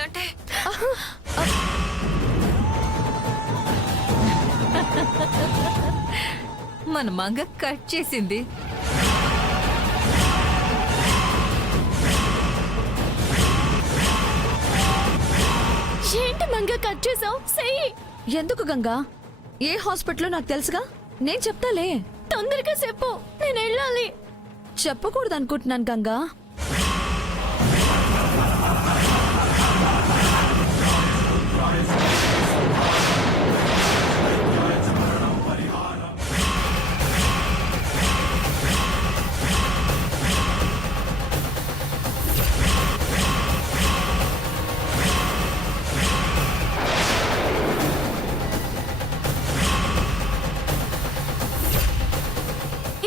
కావాలంటే మన మంగ కట్ చేసింది. ఏంటి మంగ కట్ చేసావు? చెయ్యి. ఎందుకు గంగా? ఏ హాస్పిటల్లో నాకు తెలుసుగా, నేను చెప్తాలే. తొందరగా చెప్పు, నేను వెళ్ళాలి. చెప్పకూడదు అనుకుంటున్నాను గంగా.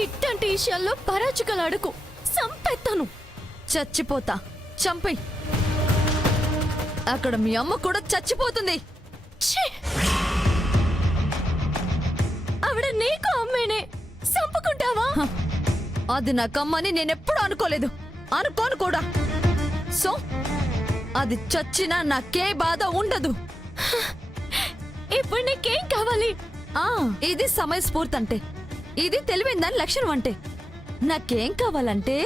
ఇట్టంటి విషయాల్లో పరాచుకలు అడుగు, సంపెత్తాను. చచ్చిపోతా, చంపై. అక్కడ మీ అమ్మ కూడా చచ్చిపోతుంది. ఛీ! ఆవిడ నీకు అమ్మేనే, చంపుకుంటావా? అది నాకమ్మని నేనెప్పుడు అనుకోలేదు, అనుకోను కూడా. సో అది చచ్చినా నాకే బాధ ఉండదు. ఇప్పుడు నీకేం కావాలి? ఇది సమయస్ఫూర్తి అంటే, ఇది తెలివైన దాని లక్షణం అంటే. నాకేం కావాలంటే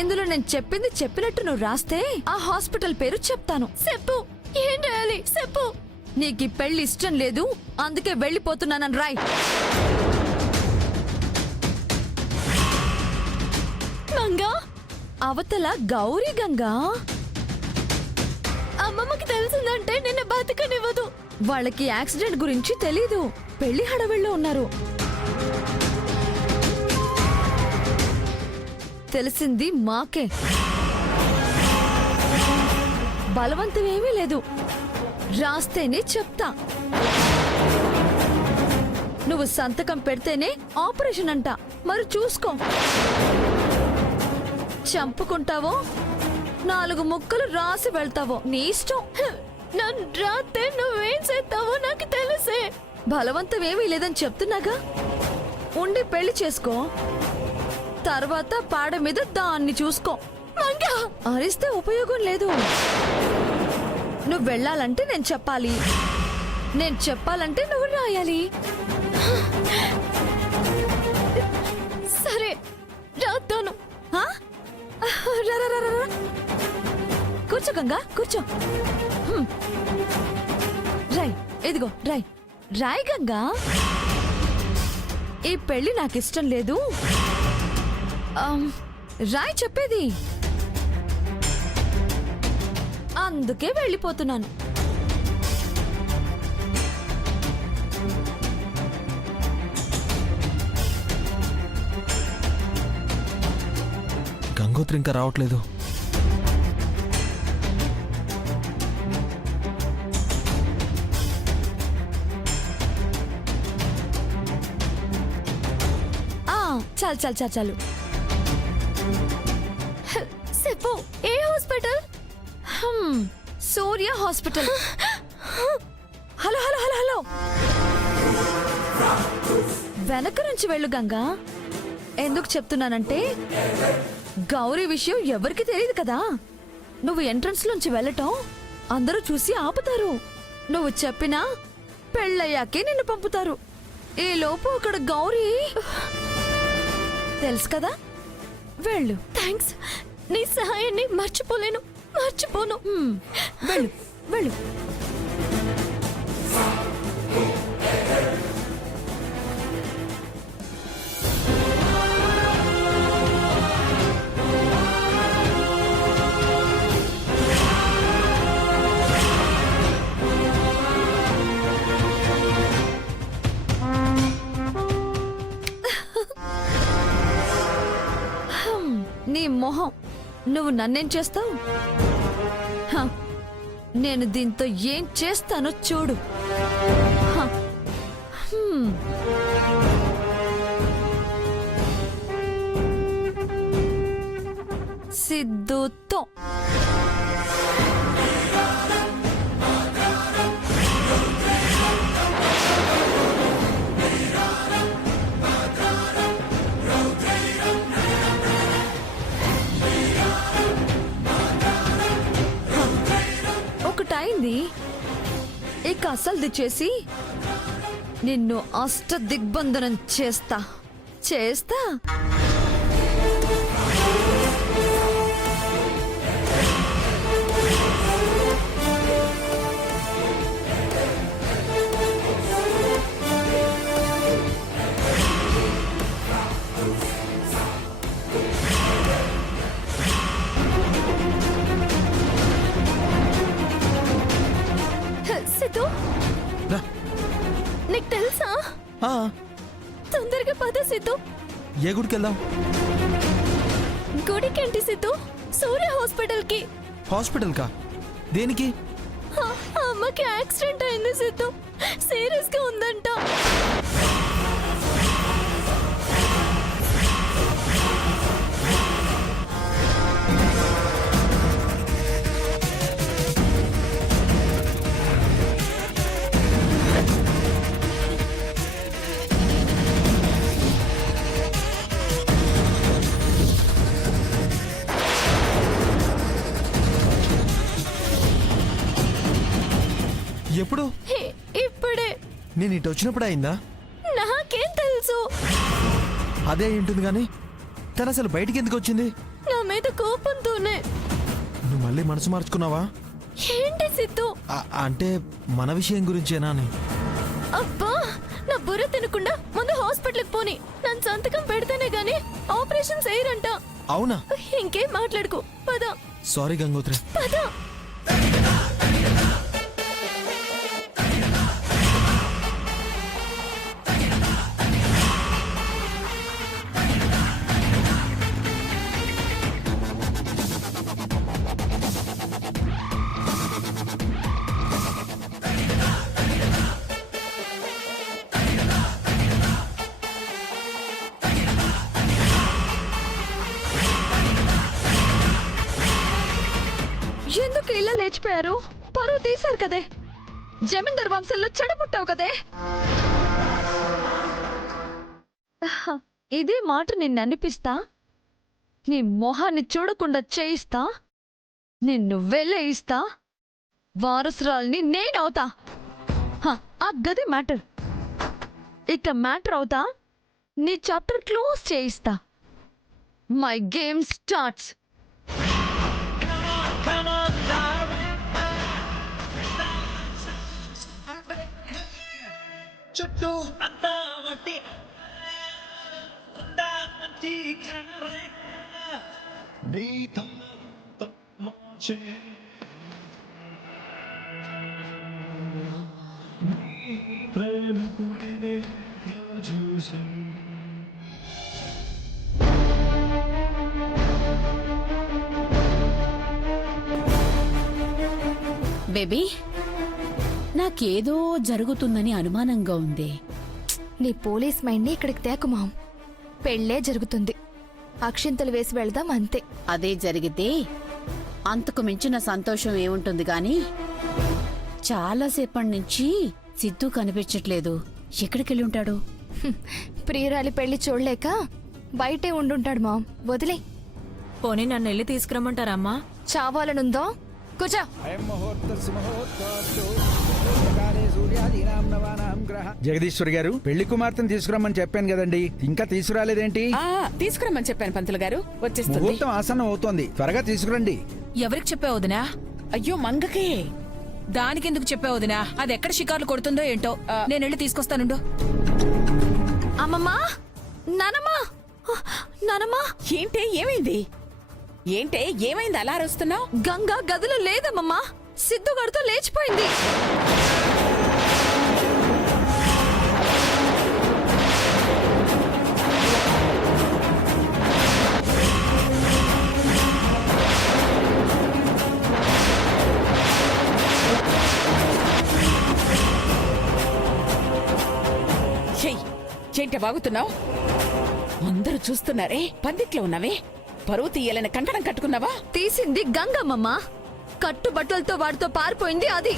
ఇందులో నేను చెప్పింది చెప్పినట్టు నువ్వు రాస్తే ఆ హాస్పిటల్ పేరు చెప్తాను. చెప్పు, ఏం రాయాలి చెప్పు. నీకు పెళ్లి ఇష్టం లేదు, అందుకే వెళ్ళిపోతున్నానని రాయ్. మంగా, అవతల గౌరీ గంగా. అమ్మమ్మకి తెలిసిందంటే నిన్ను బతకనివ్వదు. వాళ్ళకి యాక్సిడెంట్ గురించి తెలీదు, పెళ్లి హడవిల్లో ఉన్నారు. తెలిసింది మాకే. బలవంతమేమీ లేదు, రాస్తేనే చెప్తా. నువ్వు సంతకం పెడితేనే ఆపరేషన్ అంట, మరి చూసుకో. చంపుకుంటావో 4 ముక్కలు రాసి వెళ్తావో నీ ఇష్టం. నన్ను రాస్తే నువ్వేం చేస్తావో నాకు తెలుసే. బలవంతమేమీ లేదని చెప్తున్నాగా, ఉండి పెళ్లి చేసుకో. తర్వాత పాడ మీద దాన్ని చూసుకో. అరిస్తే ఉపయోగం లేదు. నువ్వు వెళ్ళాలంటే నేను చెప్పాలి, నేను చెప్పాలంటే నువ్వు రాయాలి. సరే, రాస్తాను. కూర్చో గంగా, కూర్చో. రాయ్, ఇదిగో రాయ్. రాయ్ గంగా. ఈ పెళ్లి నాకు ఇష్టం లేదు, రాయ్ చెప్పేది. అందుకే వెళ్ళిపోతున్నాను. గంగోత్రి ఇంకా రావట్లేదు. చాలు చాలు చాలు చాలు. చెప్పు, ఏ hospital? Surya hospital. Hello hello hello hello, వెనక నుంచి వెళ్ళు గంగా. ఎందుకు చెప్తున్నానంటే, గౌరీ విషయం ఎవరికి తెలియదు కదా. నువ్వు ఎంట్రన్స్ నుంచి వెళ్ళటం అందరూ చూసి ఆపుతారు. నువ్వు చెప్పినా పెళ్ళయ్యాకే నిన్ను పంపుతారు. ఈ లోపు అక్కడ గౌరీ తెలుసు కదా. వెళ్ళు. థ్యాంక్స్, నీ సహాయాన్ని మర్చిపోలేను, మర్చిపోను. వెళ్ళు వెళ్ళు. నీ మొహం, నువ్వు నన్నేం చేస్తావు? నేను దీంతో ఏం చేస్తానో చూడు. సిద్ధుతో. ఒకటైంది, ఇక అసలు దిచ్చేసి నిన్ను అష్ట దిగ్బంధనం చేస్తా చేస్తా. సిద్ధు, రా. నీకు తెలుసా? ఆ, తొందరగా పద సిద్ధు. ఏ గుడికి వెళ్దాం? గుడికేంటి సిద్ధు, సూర్య హాస్పిటల్ కి. హాస్పిటల్ కా? దేనికి? ఆ అమ్మకి యాక్సిడెంట్ అయింది సిద్ధు, సీరియస్ గా ఉందంట. ఎప్పుడు? ఇప్పుడే. నేను ఇటు వచ్చినప్పుడు అయిందా? నాకేం తెలుసు? అదే అయి ఉంటుంది కానీ తను అసలు బయటికి ఎందుకు వచ్చింది? నా మీద కోపంతోనే. నువ్వు మళ్ళీ మనసు మార్చుకున్నావా? ఏంటి సిద్ధు? అంటే మన విషయం గురించేనా అని. అబ్బా, నా బుర్ర తినకుండా ముందు హాస్పిటల్కి పోని. నన్ను సంతకం పెడితేనే గానీ ఆపరేషన్ చేయరంట. అవునా? ఇంకేం మాట్లాడుకో, పద. సారీ గంగోత్రి. పద. ఎందుకు ఇలా లేచిపోయారు? పరువు తీశారు కదే, జమీందార్ వంశంలో చెడపుట్టావు కదే. ఇదే మాట నిన్ను అనిపిస్తా, నీ మొహాన్ని చూడకుండా చేయిస్తా, నిన్ను వెలేయిస్తా, వారసురాల్ని నేనవుతా. ఆ గది మ్యాటర్. ఇక మ్యాటర్ అవుతా, నీ చాప్టర్ క్లోజ్ చేయిస్తా. My game starts. బేబీ, నాకేదో జరుగుతుందని అనుమానంగా ఉంది. నీ పోలీస్ మైండ్ ని ఇక్కడికి తేకు మామ్. పెళ్ళే జరుగుతుంది, అక్షింతలు వేసి వెళ్దాం అంతే. అదే జరిగితే అంతకు మించిన సంతోషం ఏముంటుంది గాని. చాలాసేపటి నుంచి సిద్ధు కనిపించట్లేదు. ఎక్కడికెళ్ళి ఉంటాడు? ప్రియురాలి పెళ్లి చూడలేక బయటే ఉండుంటాడు మామ్. వదిలే. పోనీ నన్ను వెళ్ళి తీసుకురమ్మంటారమ్మా? చావాలనుందో కూర్చో. జగదీశ్వరి గారు, పెళ్లి కుమార్తెను తీసుకురమ్మని చెప్పాను కదండి, ఇంకా తీసుకురాలేదేంటి? తీసుకురమ్మని చెప్పాను పంతులు గారు, వచ్చేస్తుంది. ముహూర్తం ఆసన్నం అవుతోంది, త్వరగా తీసుకురండి. ఎవరికి చెప్పావు వదినా? అయ్యో మంగకే. దానికెందుకు చెప్పావు వదినా? అది ఎక్కడ షికార్లు కొడుతుందో ఏంటో. నేను వెళ్ళి తీసుకొస్తానుండు. అమ్మమ్మా, నానమ్మా, నానమ్మా. ఏంటే ఏమైంది? ఏంటే ఏమైంది అలా అరుస్తున్నావు? గంగా గదిలో లేదమ్మమ్మా, సిద్ధుగాడితో లేచిపోయింది. ఏంటే వాగుతున్నావు? అందరూ చూస్తున్నారే, పందిట్లో ఉన్నావే. పరువు తీయాలని కంకణం కట్టుకున్నావా? తీసింది గంగమ్మమ్మ. కట్టుబట్టలతో వాడితో పారిపోయింది అది.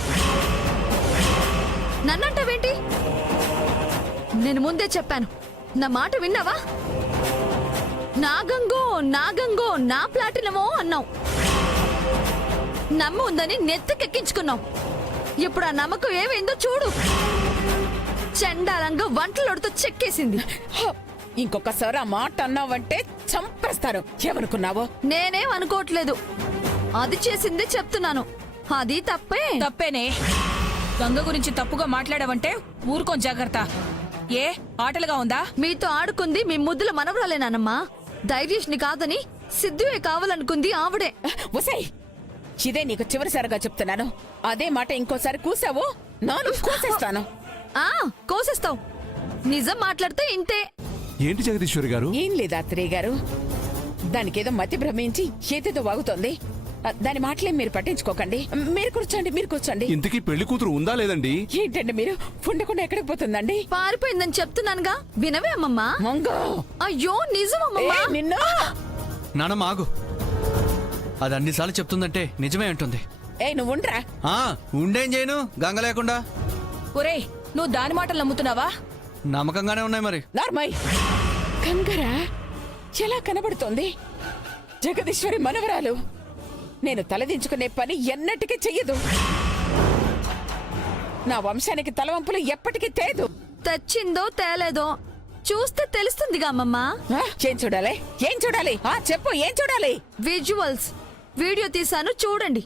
నన్నంటావేంటి? నేను ముందే చెప్పాను, నా మాట విన్నావా? నా గంగో నా ప్లాటినమో అన్నావు. నమ్మ ఉందని నెత్తకెక్కించుకున్నావు. ఇప్పుడు ఆ నమ్మకం ఏమైందో చూడు. చండాలంగా వంటలోడుతో చెక్కేసింది. హ! ఇంకొకసారి ఆ మాట అన్నావంటే చంపేస్తారు. ఏమనుకున్నావో? నేనేం అనుకోవట్లేదు, అది చేసిందే చెప్తున్నాను. అది తప్పే. తప్పేనే. గంగ గురించి తప్పుగా మాట్లాడావంటే ఊరుకోం జాగ్రత్త. ఏ ఆటలుగా ఉందా? మీతో ఆడుకుంది మీ ముద్దుల మనవరాలేనానమ్మా. ధైర్యష్ని కాదని సిద్ధువే కావాలనుకుంది ఆవిడే. ఒసై, ఇదే నీకు చివరిసారిగా చెప్తున్నాను. అదే మాట ఇంకోసారి కూసావో నాలుగు కూసేస్తాను. ఆ కోసేస్తావు. నిజం మాట్లాడితే ఇంతే. ఏంటి జగదీశ్వరి గారు? ఏం లేదా అత్తయ్య గారు, దానికేదో మతి భ్రమించి ఏదేదో వాగుతోంది. దాని మాటలేం మీరు పట్టించుకోకండి. మీరు కూర్చోండి. ఇంతకీ పెళ్లి కూతురు ఉందా లేదండి? ఏంటండి మీరు ఉండకుండా ఎక్కడికి పోతుందండి? పారిపోయిందని చెప్తున్నానుగా, వినవే అమ్మమ్మా. మంగో, అయ్యో నిజమమ్మమ్మా. నిన్ను నానమ్మ ఆగు. అది అన్నిసార్లు చెప్తుందంటే నిజమే అంటుంది. నువ్వు ఉండరా. ఉండేం చేయను గంగ లేకుండా. ఒరేయ్, నువ్వు దాని మాటలు నమ్ముతున్నావా? నమ్మకంగానే ఉన్నాయి మరి. నార్మల్ కంగరా ఎలా కనబడుతోంది? జగదీశ్వరి మనవరాలు. నేను తలదించుకునే పని ఎన్నటికీ చెయ్యదు. నా వంశానికి తలవంపులు ఎప్పటికీ తేదు. తెచ్చిందో తేలేదో చూస్తే తెలుస్తుందిగా అమ్మమ్మా. ఏం చూడాలి? చెప్పు, ఏం చూడాలి? విజువల్స్ వీడియో తీశాను, చూడండి.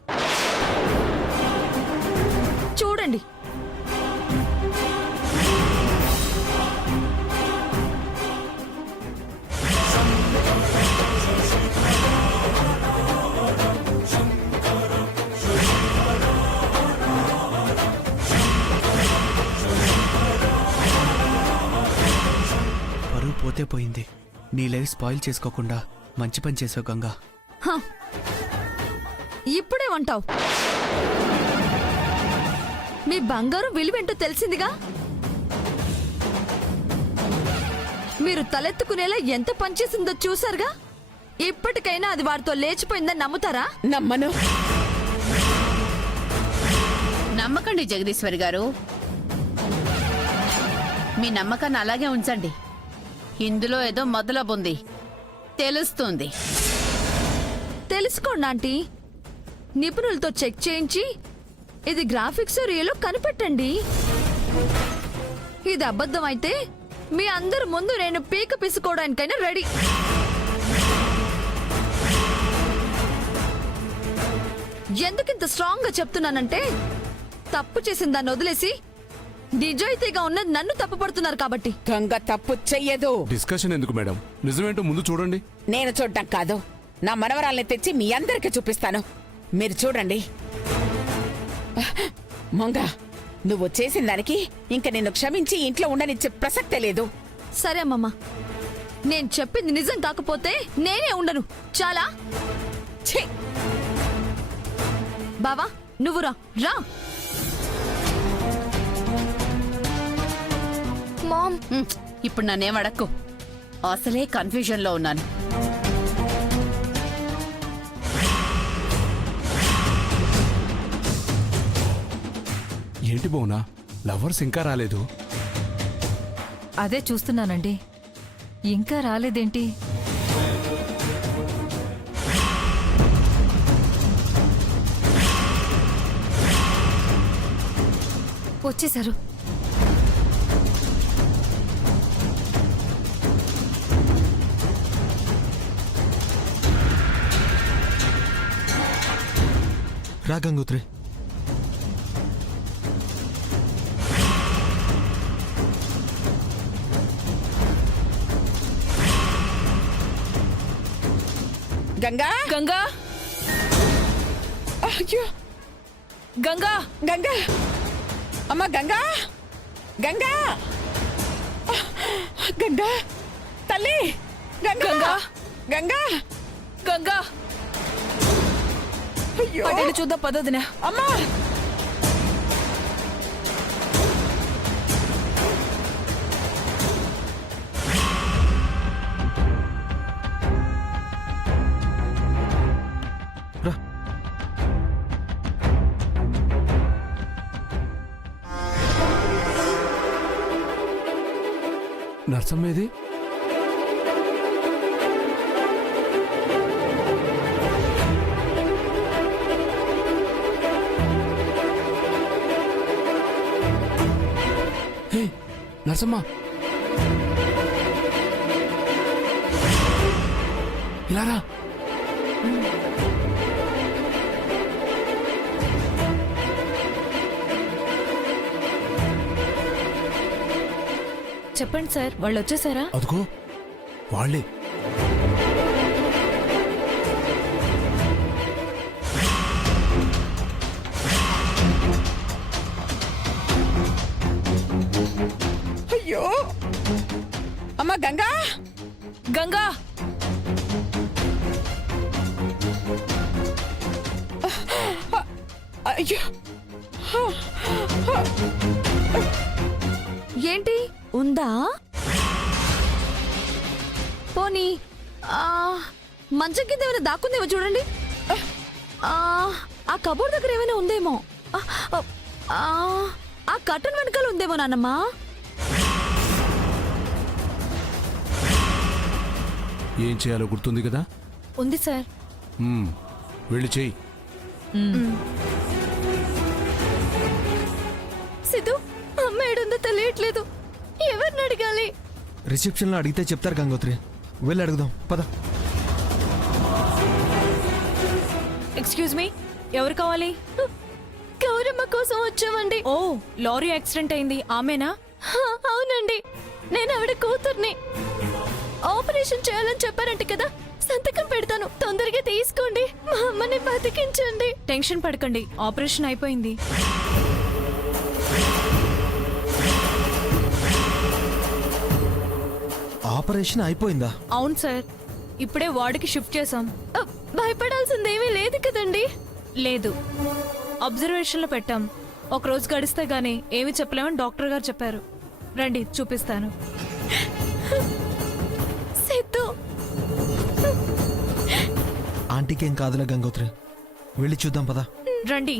పరువు పోతే పోయింది. నీ లైఫ్ స్పాయిల్ చేసుకోకుండా మంచి పని చేసావు గంగా. హ, ఇప్పుడే ఉంటావు. మీ బంగారం విలువేంటో తెలిసిందిగా. మీరు తలెత్తుకునేలా ఎంత పనిచేసిందో చూసారుగా. ఇప్పటికైనా అది వారితో లేచిపోయిందని నమ్ముతారా? నమ్మను. నమ్మకండి జగదీశ్వరి గారు, మీ నమ్మకాన్ని అలాగే ఉంచండి. ఇందులో ఏదో మొదలబుంది, తెలుస్తుంది. తెలుసుకోండి ఆంటీ. నిపుణులతో చెక్ చేయించి ఇది గ్రాఫిక్స్ రియలో కనిపెట్టండి. ఇది అబద్ధం అయితే మీ అందరి ముందు నేను పీక పిసుకోవడానికైనా రెడీ. ఎందుకింత స్ట్రాంగ్ గా చెప్తున్నానంటే, తప్పు చేసిన దాన్ని వదిలేసి నిజాయితీగా ఉన్నది నన్ను తప్పుపడుతున్నారు కాబట్టి. గంగ తప్పు చెయ్యదు. డిస్కషన్ ఎందుకు మేడం? నిజమేంటో ముందు చూడండి. నేను చూడ్డం కాదు, నా మనవరాల్ని తెచ్చి మీ అందరికీ చూపిస్తాను. మీరు చూడండి. మంగ, నువ్వు చేసిన దానికి ఇంక నిన్ను క్షమించి ఇంట్లో ఉండనిచ్చే ప్రసక్తే లేదు. సరే అమ్మమ్మ, నేను చెప్పింది నిజం కాకపోతే నేనే ఉండను. చాలా ఛీ! బావా నువ్వు రా. మామ్, ఇప్పుడు నన్నేం అడక్కు. అసలే కన్ఫ్యూజన్ లో ఉన్నాను. ఏంటి బోనా, లవర్స్ ఇంకా రాలేదు? అదే చూస్తున్నానండి, ఇంకా రాలేదేంటి? వచ్చేశారు. రా గంగోత్రి. గంగా, గంగా, అయ్యో గంగా, గంగా, అమ్మ గంగా, గంగా, గంగా తల్లి, గంగా, గంగా, గంగా, గంగా. అయ్యో అటెళ్ళి చూద్దాం పదొదినా. అమ్మా. నర్సమ్మేది? హే నర్సమ్మ, ఇలా రా. చెప్పండి సార్, వాళ్ళు వచ్చేసారా? అదిగో వాళ్ళే. అయ్యో అమ్మా గంగా, గంగా అయ్యో ఏంటి ఉందా? పోనీ మంచం కింద ఏమైనా దాక్కుందేమో చూడండి. ఆ కబోర్డ్ దగ్గర ఏమైనా ఉందేమో. ఆ కర్టన్ వెనకాల ఉందేమో నాన్నమ్మా. ఏం చేయాలో గుర్తుంది కదా? ఉంది సార్. వెళ్ళి చెయ్యి. సిద్ధు, అమ్మ ఏడుందో తెలియట్లేదు. ఎవరిని అడగాలి? రిసెప్షన్లో అడిగితే చెప్తారు గంగోత్రి. వెళ్ళి అడుగుదాం పద. ఎక్స్క్యూజ్ మీ, ఎవరు కావాలి? గౌరమ్మ కోసం వచ్చామండి. ఓ, లారీ యాక్సిడెంట్ అయింది, ఆమెనా? అవునండి, నేను ఆవిడ కూతుర్ని. ఆపరేషన్ చేయాలని చెప్పారంట కదా, సంతకం పెడతాను, తొందరగా తీసుకోండి. మా అమ్మని బతికించండి. టెన్షన్ పడకండి, ఆపరేషన్ అయిపోయింది. ఆపరేషన్ అయిపోయిందా? అవును సార్, ఇప్పుడే వార్డుకి షిఫ్ట్ చేశాం. భయపడాల్సిందేమీ లేదు కదండి. లేదు, అబ్జర్వేషన్లో పెట్టాం. ఒక రోజు గడిస్తే గానీ ఏమి చెప్పలేమని డాక్టర్ గారు చెప్పారు. రండి చూపిస్తాను. సిద్ధు, ఆంటీకి ఏం కాదులే గంగోత్రి, వెళ్ళి చూద్దాం పద. రండి.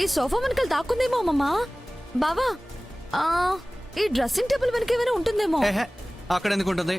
ఈ సోఫా వెనకాల దాక్కుందేమో అమ్మమ్మా. బావా, ఈ డ్రెస్సింగ్ టేబుల్ వెనక ఏమైనా ఉంటుందేమో. అక్కడ ఎందుకు ఉంటుంది?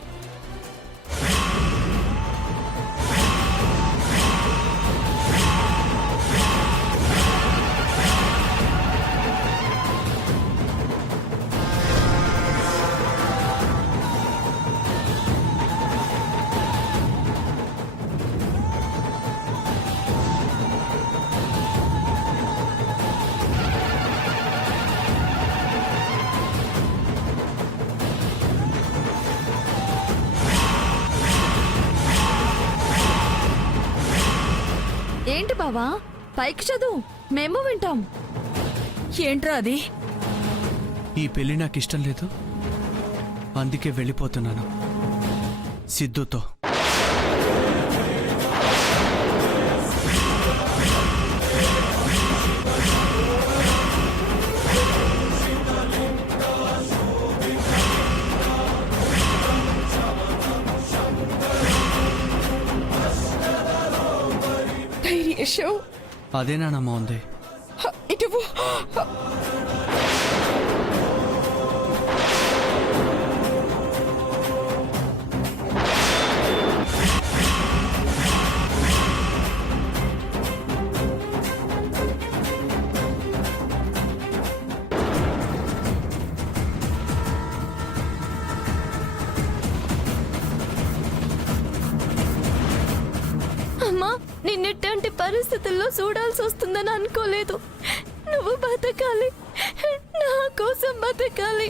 ఏంటి బావా, పైకి చదువు, మేము వింటాం. ఏంట్రా అది? ఈ పెళ్లి నాకు ఇష్టం లేదు, అందుకే వెళ్ళిపోతున్నాను సిద్ధుతో. ధైర్యేషు, అదేనానమ్మా ఉంది. ఇటు అమ్మా, నిన్నెట్లాంటి పరిస్థితుల్లో చూడాల్సి వస్తుందని అనుకోలేదు. నువ్వు బతకాలి, నా కోసం బతకాలి.